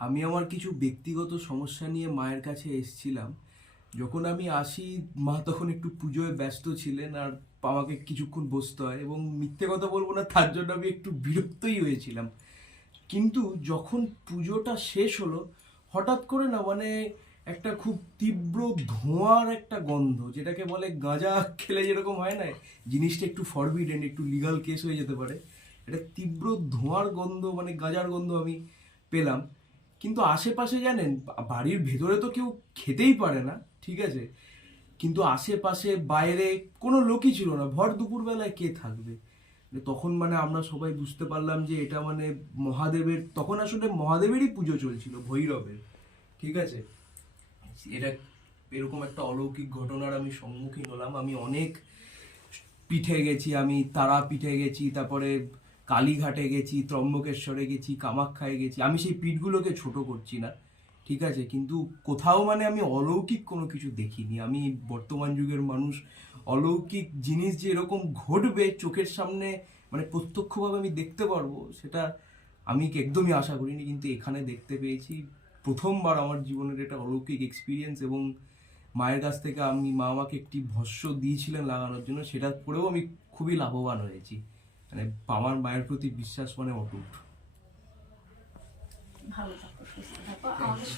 আমি আমার কিছু ব্যক্তিগত সমস্যা নিয়ে মায়ের কাছে এসেছিলাম। যখন আমি আসি, মা তখন একটু পুজোয় ব্যস্ত ছিলেন আর আমাকে কিছুক্ষণ বসতে হয় এবং মিথ্যে কথা বলব না, তার জন্য আমি একটু বিরক্তই হয়েছিলাম। কিন্তু যখন পুজোটা শেষ হলো, হঠাৎ করে না মানে একটা খুব তীব্র ধোঁয়ার একটা গন্ধ, যেটাকে বলে গাঁজা খেলে যেরকম হয় না, জিনিসটা একটু ফরবিডেন একটু লিগাল কেস হয়ে যেতে পারে। একটা তীব্র ধোঁয়ার গন্ধ মানে গাঁজার গন্ধ আমি পেলাম। কিন্তু আশেপাশে জানেন, বাড়ির ভেতরে তো কেউ খেতেই পারে না, ঠিক আছে? কিন্তু আশেপাশে বাইরে কোনো লোকই ছিল না, ভর দুপুরবেলায় কে থাকবে? মানে তখন মানে আমরা সবাই বুঝতে পারলাম যে এটা মানে মহাদেবের, তখন আসলে মহাদেবেরই পুজো চলছিল, ভৈরবের, ঠিক আছে? এটা এরকম একটা অলৌকিক ঘটনার আমি সম্মুখীন হলাম, আমি অনেক পিঠে গেছি, আমি তারা পিঠে গেছি, তারপরে কালীঘাটে গেছি, ত্রম্বকেশ্বরে গেছি, কামাখ্যায় গেছি। আমি সেই পিঠগুলোকে ছোট করছি না, ঠিক আছে? কিন্তু কোথাও মানে আমি অলৌকিক কোনো কিছু দেখিনি। আমি বর্তমান যুগের মানুষ, অলৌকিক জিনিস যে এরকম ঘটবে চোখের সামনে মানে প্রত্যক্ষভাবে আমি দেখতে পারব, সেটা আমি একদমই আশা করিনি। কিন্তু এখানে দেখতে পেয়েছি, প্রথমবার আমার জীবনের এটা অলৌকিক এক্সপিরিয়েন্স এবং মায়ের কাছ থেকে আমি, মা আমাকে একটি ভস্য দিয়েছিলেন লাগানোর জন্য সেটা পরেও আমি খুবই লাভবান হয়েছি। মানে আমার মায়ের প্রতি বিশ্বাস মানে অটুট। ভালো থাকো সুস্থ থাকো।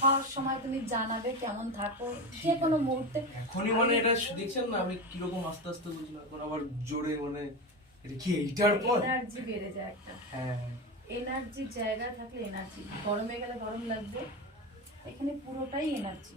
সব সময় তুমি জানাবে কেমন থাকো যে কোনো মুহূর্তে। এখনই মানে এটা দেখছেন না আমি কীরকম আস্তে আস্তে বলছি না এখন আবার জোরে মানে এটা কি এইটার পর? এনার্জি বেড়ে যায় একটা। হ্যাঁ। এনার্জির জায়গা থাকলে এনার্জি গরমে গেলে গরম লাগবে এখানে পুরোটাই এনার্জি